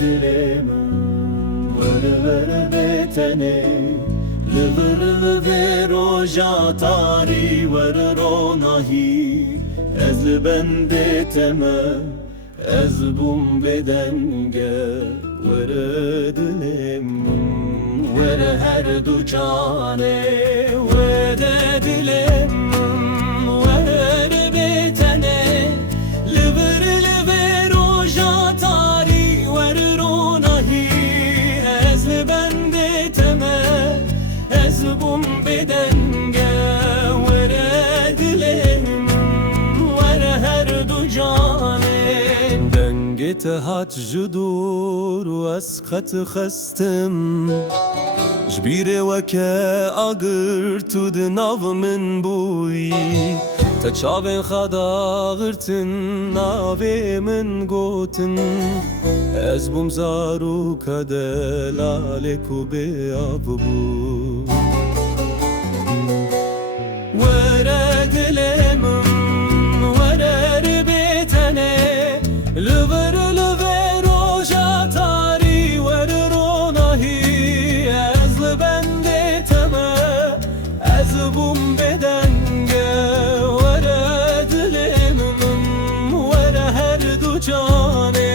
dilim Vere betene Levere roja tari Vere ronahi Ez bende teme Ez bum bedenge Vere dilim Vere her du cane Vere dilim Vere betene Levere roja tari Vere ronahi Ez bende teme Ez bum bedenge Vere dilim Vere her du cane دنگت هات جدور و اسقط خستم جبيري وكا اگر تو دناو من بوي تشابن خدا غرتن ناوي من قوتن از بمزارو كدلالك وبيابو ورد لمم ورد بيتني لور روجا تاری ور روناهی از بنده تمه از بوم بدنگه ور دلمم ور هر دو جانه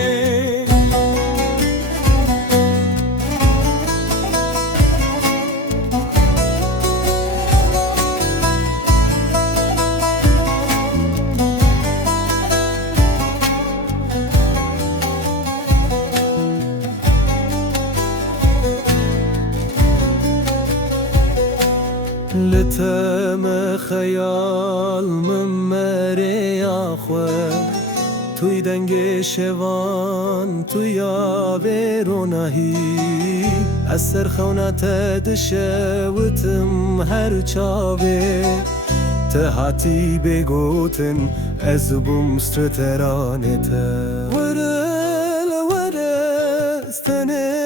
لتم خیال من مری آخوه توی دنگ شوان توی آویرو نهی از سرخونت دشوتم هر چاوه تهاتی بگوتن از بوم سترانه تا ورل ورستنه